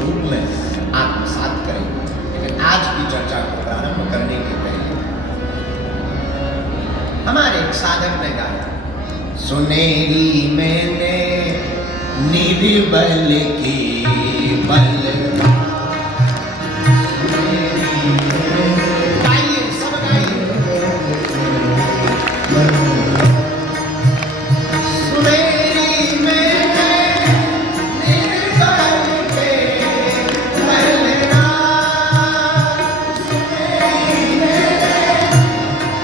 स्वरूप में आत्मसात करें। लेकिन आज की चर्चा को प्रारंभ करने के पहले हमारे एक साधक ने गाया, सुनेरी मैंने निर्बल की बल, गाइए सब गाइए, सुनेरी मैंने निर्बल के बलना, सुनेरी मैंने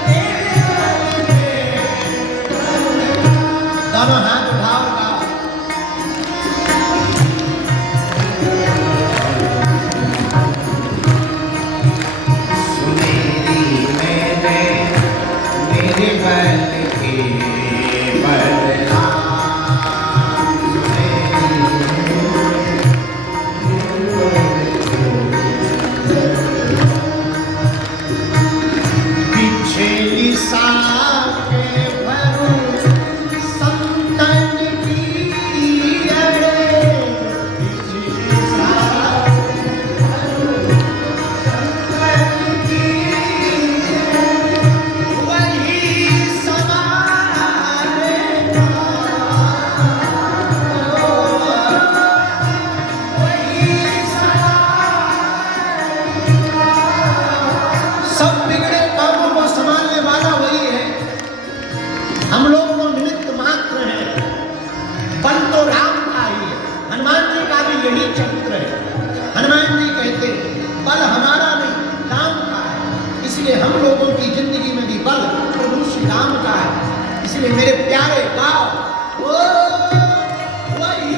निर्बल के बलना। दोनों हाथ उठाओ गाओ, हम लोगों की जिंदगी में भी बल प्रभु श्री राम का है। इसलिए मेरे प्यारे गाओ, ओ वही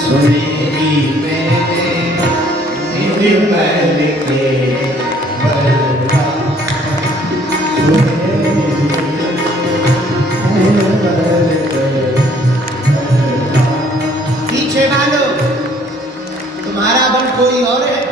सुनेरी मैंने निर्बल के बलना, पीछे वालों तुम्हारा बल कोई और है।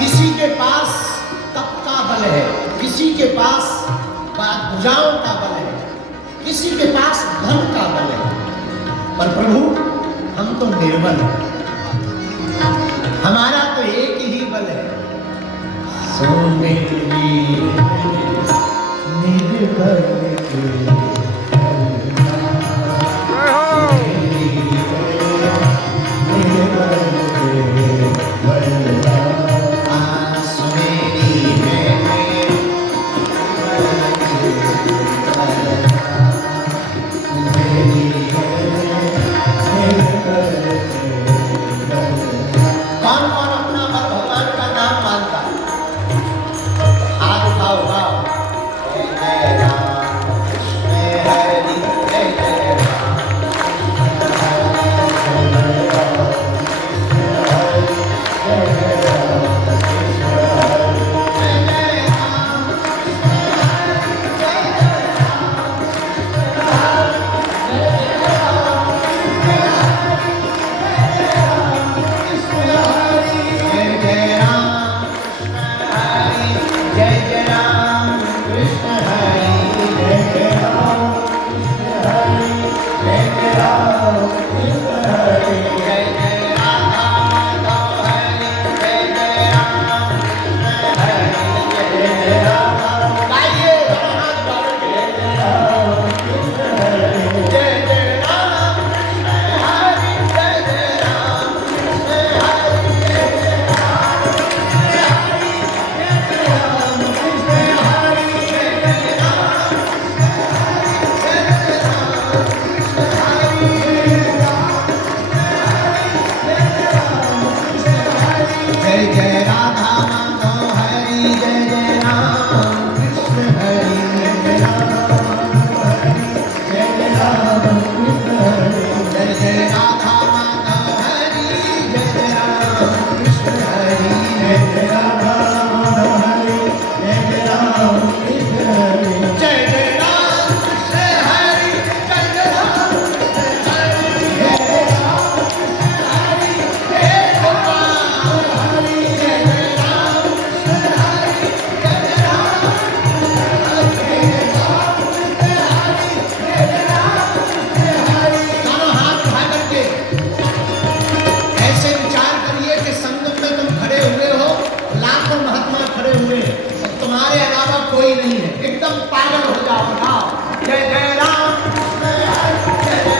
किसी के पास भुजाओं का बल है, किसी के पास धन का बल है, पर प्रभु हम तो निर्बल हैं, हमारा तो एक ही बल है, सुनेरी निर्बल के Amen. महात्मा खड़े हुए हैं और तुम्हारे अलावा कोई नहीं है, एकदम पागल हो जाओ। बताओ जय जय राम, जय जय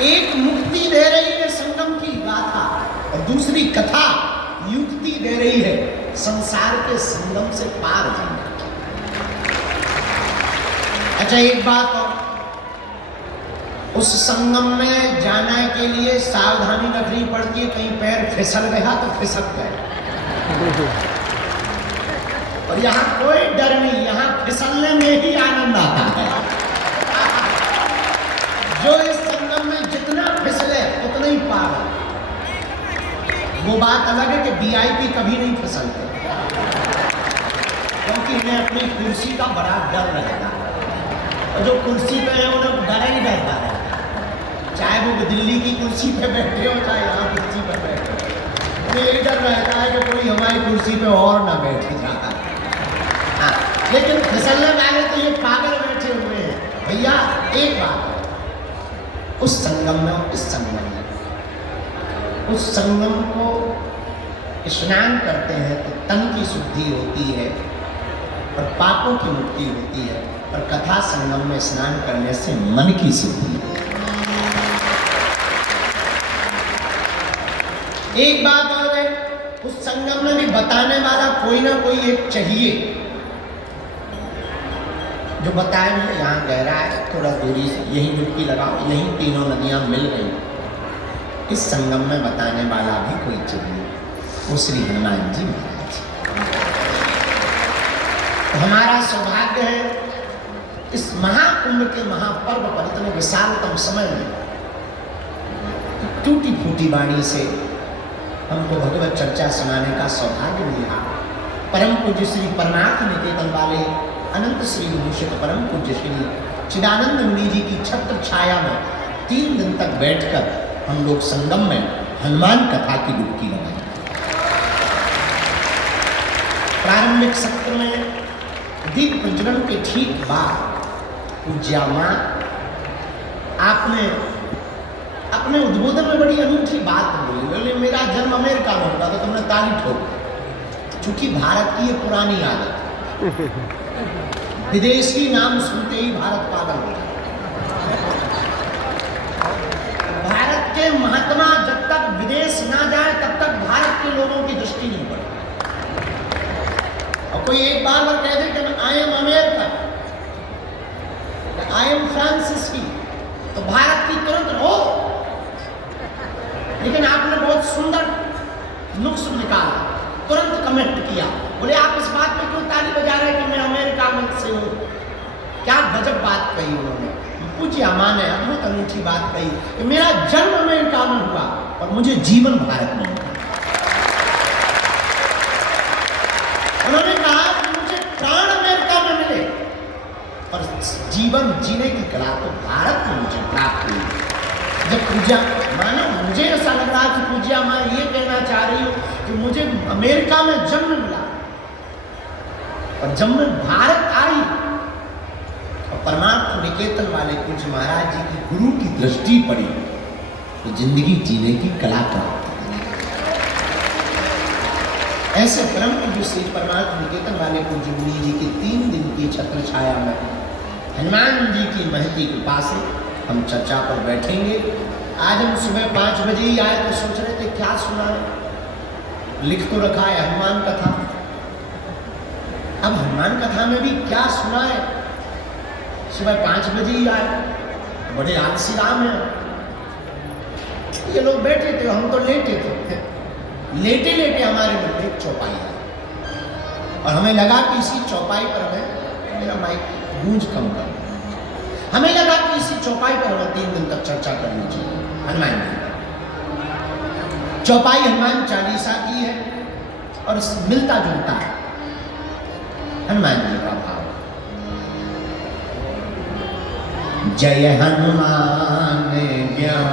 एक मुक्ति दे रही है संगम की गाथा और दूसरी कथा युक्ति दे रही है संसार के संगम से पार जाने की। अच्छा एक बात और, उस संगम में जाने के लिए सावधानी रखनी पड़ती है, कहीं पैर फिसल गया तो फिसक गए। और यहाँ कोई डर नहीं, यहाँ फिसलने में ही आनंद आता है। जो इस संगम में जितना फिसले उतना ही पार है। वो बात अलग है कि वीआईपी कभी नहीं फिसलते, क्योंकि इन्हें अपनी कुर्सी का बड़ा डर रहता है। और जो कुर्सी पे है उन्हें डर ही रहता है, चाहे वो दिल्ली की कुर्सी पे बैठे हो चाहे यहाँ कुर्सी पे बैठे हो, उन्हें यही डर रहता है कि कोई हमारी कुर्सी पे और ना बैठ जाता। हाँ, लेकिन फिसलने वाले तो ये पागल बैठे हुए हैं। भैया एक बात है, उस संगम में, उस संगम को स्नान करते हैं तो तन की शुद्धि होती है और पापों की मुक्ति होती है, और कथा संगम में स्नान करने से मन की शुद्धि होती है। एक बात और है, उस संगम में भी बताने वाला कोई ना कोई एक चाहिए जो बताए मुझे यहाँ गहरा है, थोड़ा दूरी से यहीं डुबकी लगाओ, यहीं तीनों नदियाँ मिल गई। इस संगम में बताने वाला भी कोई चाहिए, वो श्री हनुमान जी महाराज। तो हमारा सौभाग्य है इस महाकुंभ के महापर्व पर इतने विशालतम समय में टूटी फूटी वाणी से हमको भगवत चर्चा सुनाने का सौभाग्य मिला। परम पूज्य श्री परमार्थ निकेतन वाले अनंत श्री भूषित परम पूज्य श्री चिदानंद मुनि जी की छत्र छाया में 3 दिन तक बैठकर हम लोग संगम में हनुमान कथा की डुबकी लगाई। प्रारंभिक सत्र में दीप प्रज्वलन के ठीक बाद पूज्या मां आपने अपने उद्बोधन में बड़ी अनूठी बात बोली। बोले मेरा जन्म अमेरिका में होगा तो तुमने ताली ठोक। चूंकि भारत की ये पुरानी आदत, विदेशी नाम सुनते ही भारत पागल हो जाता। भारत के महात्मा जब तक विदेश ना जाए तब तक भारत के लोगों की दृष्टि नहीं बढ़ती। और कोई एक बार कह दे कि I am America, I am Francis की, तो भारत की तुरंत हो। लेकिन आपने बहुत सुंदर नुक्स निकाला, तुरंत कमेंट किया। बोले आप इस बात पे क्यों ताली बजा रहे हैं कि मैं अमेरिका में से हूं। क्या गजब बात कही उन्होंने। पूज्य मां ने अद्भुत अनूठी बात कही कि मेरा जन्म अमेरिका में हुआ और मुझे जीवन भारत में हुआ। उन्होंने कहा कि मुझे प्राण अमेरिका में मिले और जीवन जीने की कला तो भारत में मुझे प्राप्त हुई। जब पूज्या मानो मुझे ऐसा लग रहा कि पूज्या मां ये कहना चाह रही हो कि मुझे अमेरिका में जन्म मिला और जब मैं भारत आई और परमार्थ निकेतन वाले पूज्य महाराज जी की गुरु की दृष्टि पड़ी तो जिंदगी जीने की कला प्राप्त। ऐसे परम पूज्य श्री परमार्थ निकेतन वाले पूज्य मुनि जी की 3 दिन की छत्र छाया में हनुमान जी की महती कृपा से हम चर्चा पर बैठेंगे। आज हम सुबह 5 बजे ही आए तो सोच रहे थे क्या सुना, लिख तो रखा है हनुमान कथा। अब हनुमान कथा में भी क्या सुना है, सुबह 5 बजे ही आए, बड़े आलसी राम हैं। ये लोग बैठे थे, हम तो लेटे थे। लेटे लेटे हमारे मन में एक चौपाई आई और हमें लगा कि इसी चौपाई पर हमें, मेरा माइक गूंज कम कर, हमें लगा कि इसी चौपाई पर हमें 3 दिन तक चर्चा करनी चाहिए हनुमान जी। चौपाई हनुमान चालीसा की है और मिलता जुलता है हनुमान जी का भाव। जय हनुमान ज्ञान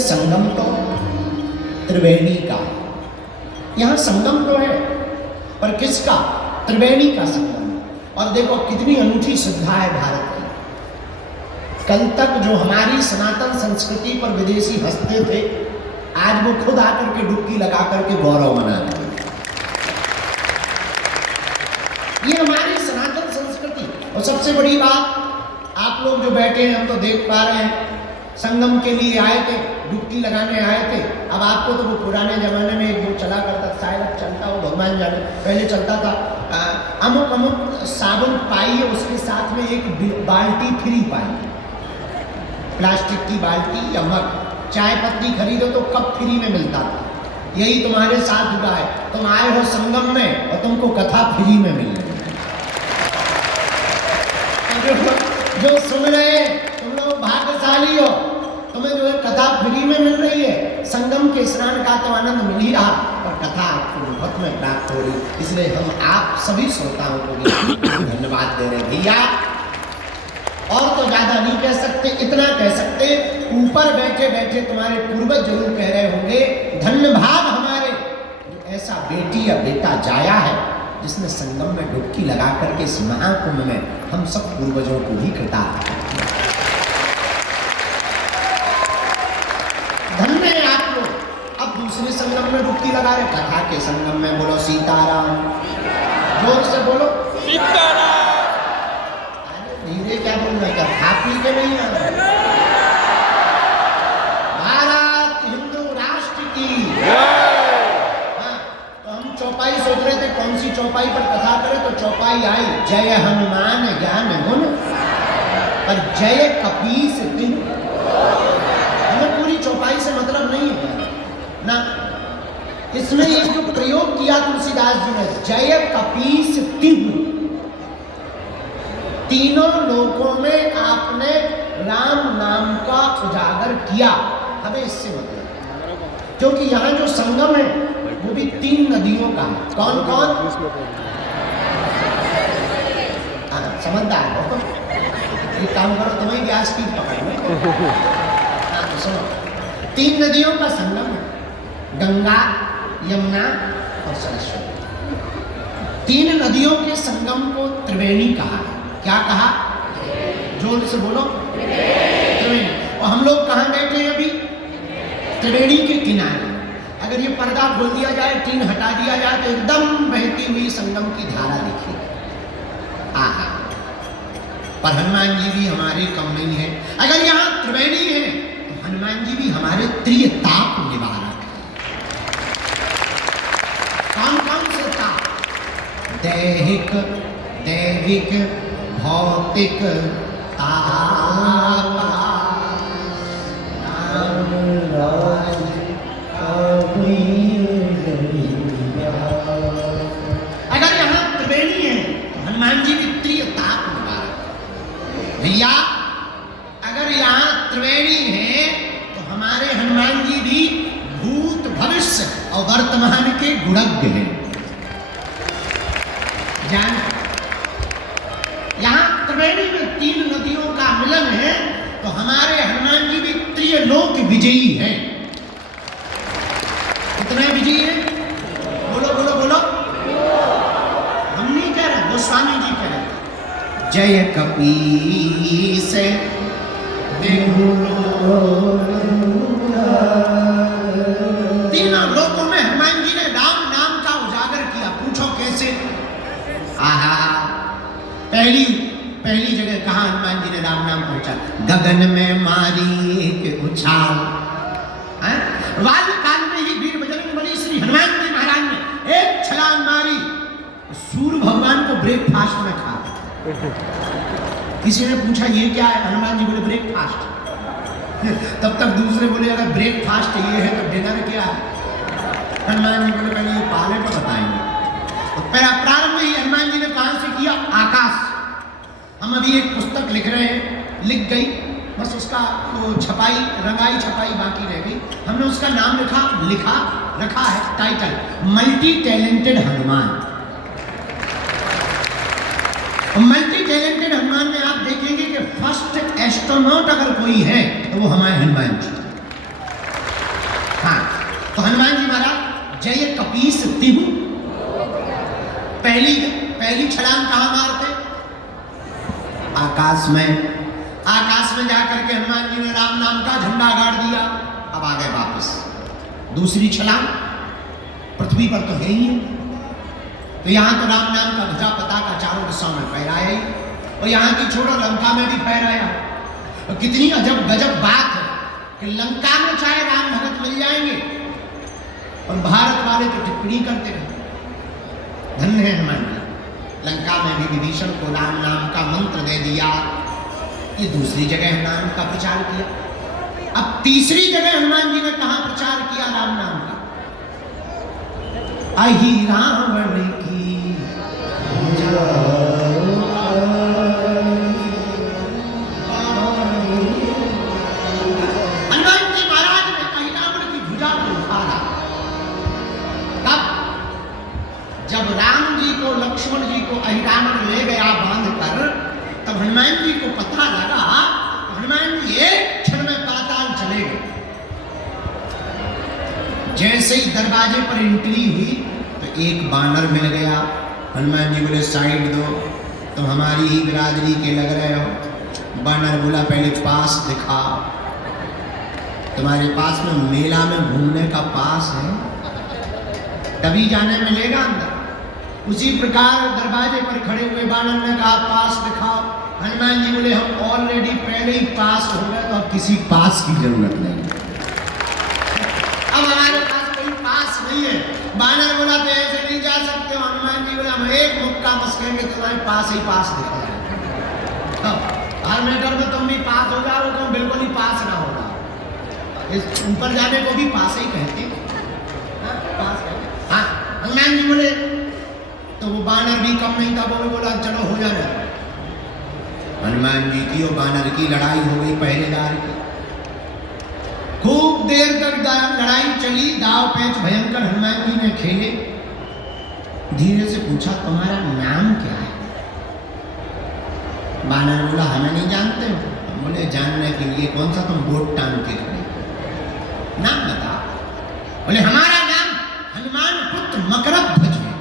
संगम तो त्रिवेणी का, यहां संगम तो है पर किसका? त्रिवेणी का संगम। और देखो कितनी अनूठी श्रद्धा है भारत की। कल तक जो हमारी सनातन संस्कृति पर विदेशी हंसते थे, आज वो खुद आकर के डुबकी लगा करके गौरव मना रहे हैं। ये हमारी सनातन संस्कृति। और सबसे बड़ी बात, आप लोग जो बैठे हैं हम तो देख पा रहे हैं, संगम के लिए आए थे, डुबकी लगाने आए थे। अब आपको तो वो पुराने जमाने में एक वो चला करता, शायद अब चलता हो भगवान जाने, पहले चलता था अमुक अमुक साबुन पाई, उसके साथ में एक बाल्टी फ्री पाई, प्लास्टिक की बाल्टी या मग। चाय पत्ती खरीदो तो कप फ्री में मिलता था। यही तुम्हारे साथ हुआ है, तुम आए हो संगम में और तुमको कथा फ्री में मिल रही है। जो सुन रहे तुम लोग भाग्यशाली हो, तुम्हें जो है कथा फ्री में मिल रही है। संगम के स्नान का तो आनंद मिल ही रहा और कथा आपको मुफ्त में प्राप्त हो रही। इसलिए हम आप सभी श्रोताओं को धन्यवाद दे रहे हैं भैया। और तो ज्यादा नहीं कह सकते, इतना कह सकते, ऊपर बैठे बैठे तुम्हारे पूर्वज जरूर कह रहे होंगे, धन्य भाग हमारे जो ऐसा बेटी या बेटा जाया है जिसने संगम में डुबकी लगा करके इस महाकुंभ में हम सब पूर्वजों को भी कृतार्थ। धन्य है आप लोग। अब दूसरे संगम में डुबकी लगा रहे, कथा के संगम में। बोलो सीताराम, जोर से बोलो सीताराम। अरे धीरे क्या बोल रहे, क्या खा पी के नहीं आ रहे? भारत हिंदू राष्ट्र की। हाँ, तो हम चौपाई सोच रहे थे कौन सी चौपाई पर कथा करें, तो चौपाई आई जय हनुमान ज्ञान गुण पर जय कपीस तिन्ह। हमें पूरी चौपाई से मतलब नहीं है ना, इसमें एक जो प्रयोग किया तुलसीदास जी ने, जय कपीस तिन्ह। तीनों लोकों में आपने राम नाम का उजागर किया। हमें इससे मतलब, क्योंकि यहाँ जो संगम है वो भी 3 नदियों का है। कौन कौन? समझदार हो, ये काम करो, तुम्हें गैस की पकड़ लो। तो सुनो, 3 नदियों का संगम है, गंगा, यमुना और सरस्वती। 3 नदियों के संगम को त्रिवेणी कहा। क्या कहा? जोर से बोलो त्रिवेणी। और हम लोग कहाँ बैठे हैं अभी? त्रिवेणी के किनारे। अगर ये पर्दा खोल दिया जाए, टीन हटा दिया जाए, तो एकदम बहती हुई संगम की धारा दिखी। आहा, पर हनुमान जी भी हमारे कम नहीं है। अगर यहाँ त्रिवेणी है तो हनुमान जी भी हमारे त्रिताप निवारक है। कौन कौन से ताप? दैहिक, दैविक, भौतिक ताप। अगर यहाँ त्रिवेणी है तो हनुमान जी भी त्रिताप निवारक। भैया अगर यहाँ त्रिवेणी है तो हमारे हनुमान जी भी भूत, भविष्य और वर्तमान के गुणज्ञ हैं। जान, यहाँ त्रिवेणी में 3 नदियों का मिलन है, तो हमारे हनुमान जी भी त्रिलोक विजयी हैं। कितने विजयी हैं? बोलो बोलो बोलो। हम नहीं कह रहे, गोस्वामी जी कह रहे। जय कपीस तीनों लोकों में हनुमान जी ने राम नाम का उजागर किया। पूछो कैसे? आहा, पहली जगह कहाँ हनुमान जी ने राम नाम पहुंचा? गगन में मारी एक उछाल। वाल काल में ही वीर बजरंगबली श्री हनुमान जी महाराज ने एक छलांग मारी, सूर्य भगवान को ब्रेकफास्ट में खा। किसी ने पूछा ये क्या है? हनुमान जी बोले ब्रेकफास्ट। तब तक दूसरे बोले अगर ब्रेकफास्ट ये है तो डिनर क्या है? हनुमान जी बोले पहले ये पाले तो बताएंगे। तो पहला प्रारंभ ही हनुमान जी ने कहां से किया? आकाश। हम अभी एक पुस्तक लिख रहे हैं, लिख गई, बस उसका तो छपाई, रंगाई छपाई बाकी रह गई। हमने उसका नाम रखा है title, multi talented Hanuman. Multi talented Hanuman में आप देखेंगे कि फर्स्ट एस्ट्रोनॉट अगर कोई है तो वो हमारे हनुमान जी। हाँ, तो हनुमान जी महाराज जय कपीस तिहु। पहली छलांग कहाँ मारते? आकाश में। आकाश में जाकर के हनुमान जी ने राम नाम का झंडा गाड़ दिया। अब आ गए वापस। दूसरी छलांग पृथ्वी पर तो है ही है, तो यहाँ तो राम नाम का ध्वजा पताका चारों दिशाओं में फहराया ही, और यहाँ की छोड़ो लंका में भी फहराया। तो कितनी अजब गजब बात है कि लंका में चाहे राम भगत मिल जाएंगे और भारत वाले तो टिप्पणी करते रहे। धन्य है हनुमान जी। लंका में भी विभीषण को राम नाम का मंत्र दे दिया। ये दूसरी जगह नाम का प्रचार किया। अब तीसरी जगह हनुमान जी ने कहां प्रचार किया राम नाम का? अहि रावण की हनुमान जी महाराज ने अहि रावण की भुजा को उठाया। तब जब राम जी को, लक्ष्मण जी को अहि रावण ले गया बांध कर, तब हनुमान जी को पता लगा, हनुमान जी एक क्षण में पाताल चले गए। जैसे ही दरवाजे पर एंट्री हुई तो एक बानर मिल गया, हनुमान जी बोले साइड दो, तुम हमारी ही बिरादरी के लग रहे हो। बानर बोला पहले पास दिखाओ, तुम्हारे पास में मेला में घूमने का पास है, तभी जाने मिलेगा अंदर। उसी प्रकार दरवाजे पर खड़े हुए बानर ने कहा पास दिखाओ। हनुमान जी बोले हम ऑलरेडी पहले ही पास हो गए, तो अब किसी पास की जरूरत नहीं, अब हमारे पास कोई पास नहीं है। बानर बोला तो ऐसे नहीं जा सकते हो। हनुमान जी बोले हम एक मुक्का मस्केंगे, तुम्हारे पास ही पास दिखाया। हर मैटर में तुम भी पास हो जाओ, तुम बिल्कुल ही पास ना होगा। इस ऊपर जाने को भी पास ही कहते हैं। हाँ, हनुमान जी बोले तो वो बानर भी कम नहीं था, वो बोला चलो हो जाना। हनुमान जी की और बानर की लड़ाई हो गई पहरेदार की। खूब देर तक लड़ाई चली, दाव पेच भयंकर हनुमान जी ने खेले। धीरे से पूछा तुम्हारा नाम क्या है? बानर बोला हमें नहीं जानते हो। बोले जानने के लिए कौन सा तुम बोट टांग के खड़े, नाम बताओ। बोले हमारा नाम हनुमान पुत्र मकरध्वज है।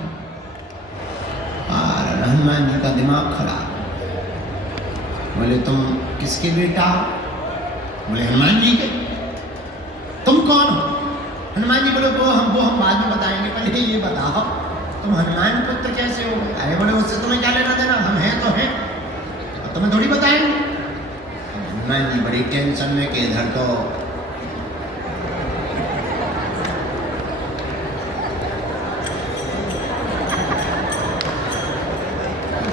और हनुमान जी का दिमाग खराब। बोले तुम किसके बेटा हो? बोले हनुमान जी के। तुम कौन हो? हनुमान जी बोले वो हम बाद में बताएंगे, पहले ये बताओ तुम हनुमान पुत्र कैसे हो? अरे बोले उससे तुम्हें क्या लेना देना, हम हैं तो हैं, तुम्हें थोड़ी बताएंगे। हनुमान जी बड़ी टेंशन में कि इधर तो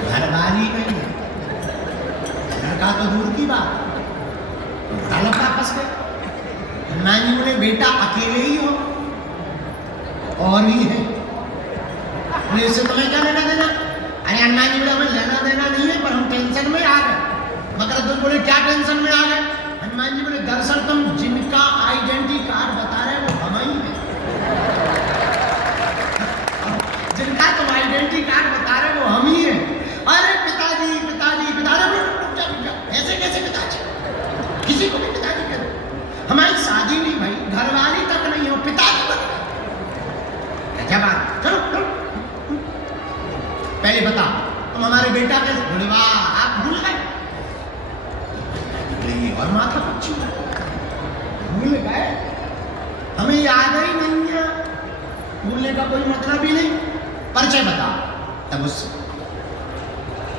घरवाली नहीं, लड़का तो दूर की बात, बड़ा लड़का फंस गए। हनुमान जी बोले बेटा अकेले ही हो और भी है? बोले इससे तुम्हें क्या लेना देना? अरे हनुमान जी बोले हमें लेना देना नहीं है, पर हम टेंशन में आ गए। मकरध्वज बोले क्या टेंशन में आ गए? हनुमान जी बोले दरअसल तुम जिनका आइडेंटिटी कार्ड बता रहे हो वो हम ही हैं। जिनका तुम आइडेंटिटी कार्ड बता रहे हो वो हम ही हैं। अरे पिताजी पिताजी पिताजी, ऐसे कैसे पिताजी? किसी को भी पिताजी करो, हमारी शादी नहीं भाई, घरवाली तक नहीं हो, पिताजी बन गए। क्या बात, चलो चलो पहले बता तुम हमारे बेटा कैसे? बोले वाह आप भूल गए। और माथा पच्ची भूल गए, हमें याद ही नहीं है, भूलने का कोई मतलब ही नहीं। परिचय बता। तब उस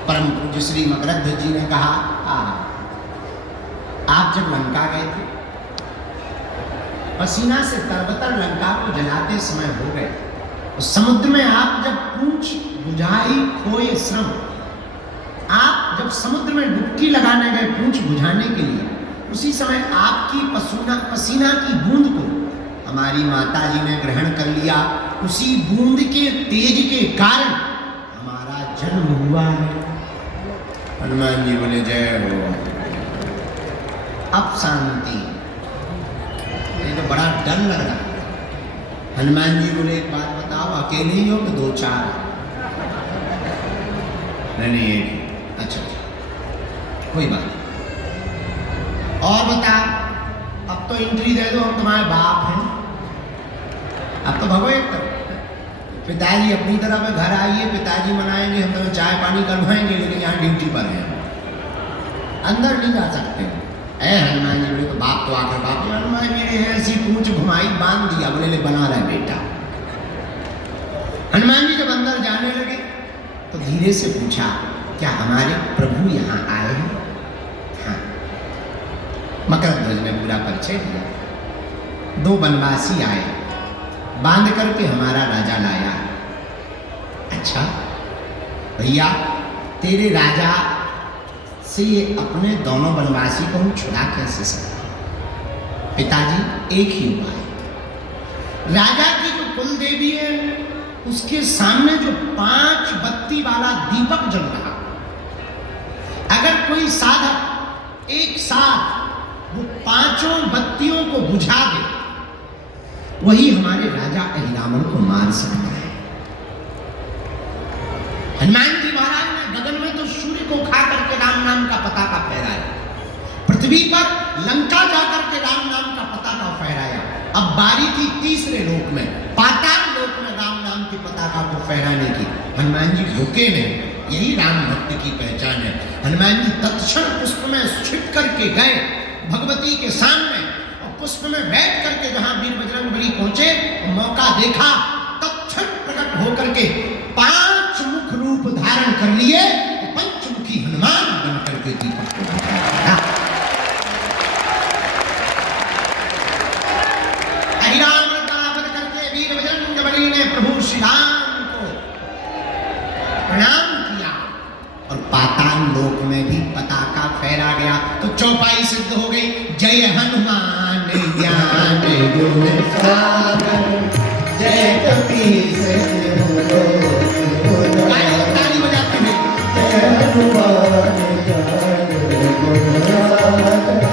परम पूज्य श्री मकरध्वज जी ने कहा आप जब लंका गए थे, पसीना से तरबतर लंका को जलाते समय हो गए, उस समुद्र में आप जब पूंछ बुझाई खोए श्रम, आप जब समुद्र में डुबकी लगाने गए पूंछ बुझाने के लिए, उसी समय आपकी पसीना की बूंद को हमारी माता जी ने ग्रहण कर लिया। उसी बूंद के तेज के कारण हमारा जन्म हुआ है। हनुमान जी बोले जय हो। अब शांति, ये तो बड़ा डर लग रहा है। हनुमान जी बोले एक बात बताओ, अकेले ही हो कि दो चार? नहीं एक। अच्छा कोई बात। और बता, अब तो एंट्री दे दो, हम तुम्हारे बाप हैं, अब तो भगो एक तरफ। पिताजी अपनी तरफ घर आइए, पिताजी मनाएंगे, हम तुम्हें चाय पानी करवाएंगे, लेकिन यहाँ ड्यूटी पर हैं, अंदर नहीं जा सकते। ऐ हनुमान जी बोले तो बाप तो आकर बाप, हनुमान मेरे ऐसी पूंछ घुमाई बांध दिया। बोले ले बना रहा बेटा। हनुमान जी जब अंदर जाने लगे तो धीरे से पूछा क्या हमारे प्रभु यहाँ आए हैं? हाँ। मकरध्वज ने पूरा परिचय दिया। दो बनवासी आए, बांध करके हमारा राजा लाया। अच्छा भैया, तेरे राजा से ये अपने दोनों बनवासी को हम छुड़ा कैसे सकते? पिताजी एक ही उपाय, राजा की जो कुल देवी है उसके सामने जो 5 बत्ती वाला दीपक जल रहा, अगर कोई साधक एक साथ वो 5 बत्तियों को बुझा दे, वही हमारे राजा अहिरावण को मार सकता है। हनुमान जी महाराज ने गगन में तो सूर्य को खा करके राम नाम का पताका फहराया, पृथ्वी पर लंका जाकर के राम नाम का पताका फहराया। अब बारी थी तीसरे लोक में, पाताल लोक में राम नाम के की पताका को फहराने की। हनुमान जी रुके नहीं, यही राम भक्त की पहचान है। हनुमान जी तत्क्षण पुष्प में छिप करके गए भगवती के सामने, और पुष्प में बैठ करके जहां वीर बजरंगबली पहुंचे, मौका देखा, तत्क्षण प्रकट होकर के 5 मुख रूप धारण कर लिए, पंचमुखी हनुमान बन करके दीपक को बुझाया। राम का वध करके वीर बजरंगबली ने प्रभु श्री राम को प्रणाम किया, और पाताल लोक में भी पताका फहरा गया। तो चौपाई सिद्ध हो गई, जय हनुमान ज्ञान गुण सागर, जय कपीस ताली बजाते हैं, जय हनुमान ज्ञान गुण सागर,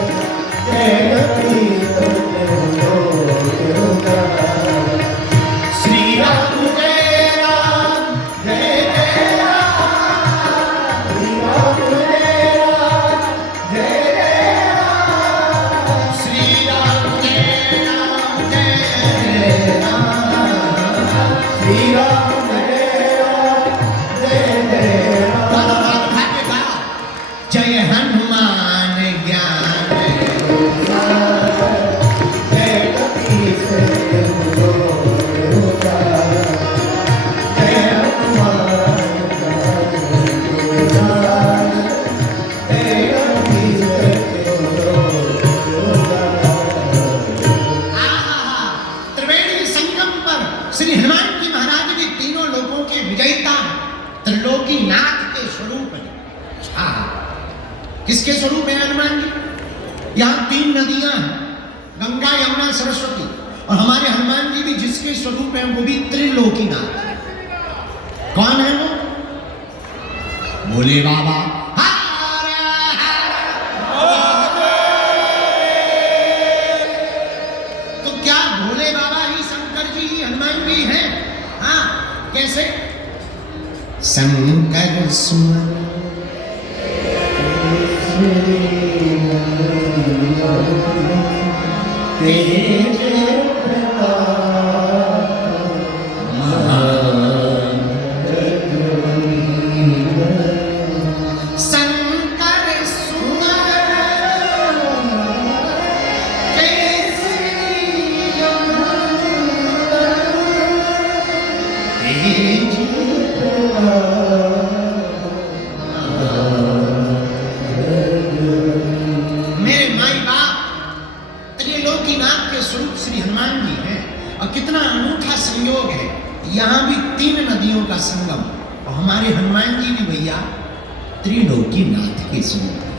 जय कपीस श्री राम जय राम जय जय राम, श्री राम जय राम जय जय राम, श्री राम जय राम जय राम, श्री राम जय राम जय जय राम। जय हनुमान ज्ञान गुण सागर, जय कपीस श्री हनुमान जी महाराज भी तीनों लोगों के विजयिता, त्रिलोकी नाथ के स्वरूप है। हाँ, किसके स्वरूप है हनुमान जी? यहाँ 3 नदियां हैं, गंगा यमुना सरस्वती, और हमारे हनुमान जी भी जिसके स्वरूप है वो भी त्रिलोकी नाथ है। कौन है वो? भोले बाबा। तो क्या भोले बाबा ही शंकर जी ही हनुमान जी हैं? हाँ, कैसे? शंकर सुमन तेज कितना अनूठा संयोग है। यहाँ भी 3 नदियों का संगम, और हमारे हनुमान जी भी भैया त्रिलोकी नाथ के स्वरूप है।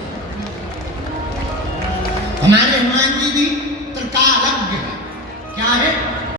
हमारे हनुमान जी भी त्रिकालज्ञ है। क्या है?